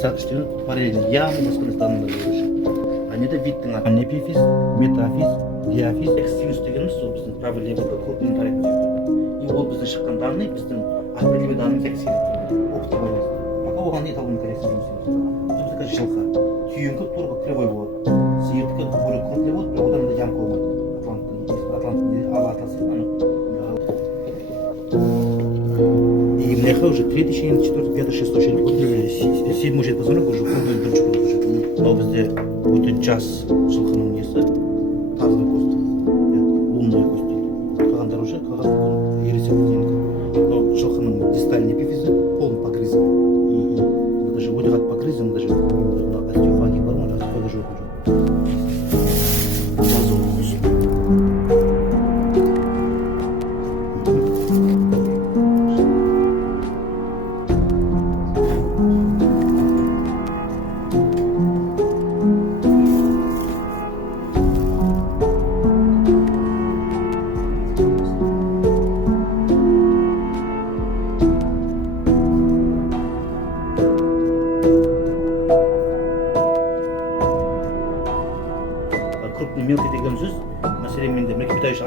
иштеген параллельно явно басқа данные анеде видтің аты анепифиз, метафиз, диафиз, эксинус дегеніміз сол біздің правый левый крупный тарелка. И ол біздің шыққан данный біздің определенный данный текст опытқа байланысты. Пока оған не табылмай келесің жұмыс. Біздікі жылқы, түйінкі турбо кривой болады. Сиырдікі более крупный болады, бірақ одан да ямка болмайды. И меха уже третий щенин, четвертый, пятый, шестой щенин, седьмой щенин позвонок уже крупный бірінші күні уже. Но бізде өте жас жылқының несі тазы кост, лунная кост дейді. Қалғандар уже қағазды ересек дейін. Но жылқының дистальный эпифизі полный погрызан. Даже өте қатты погрызан, даже остеофагия бар ма, остеофагия жоқ уже. Крупный мелкий деген сөз, мәселен менде млекопитающий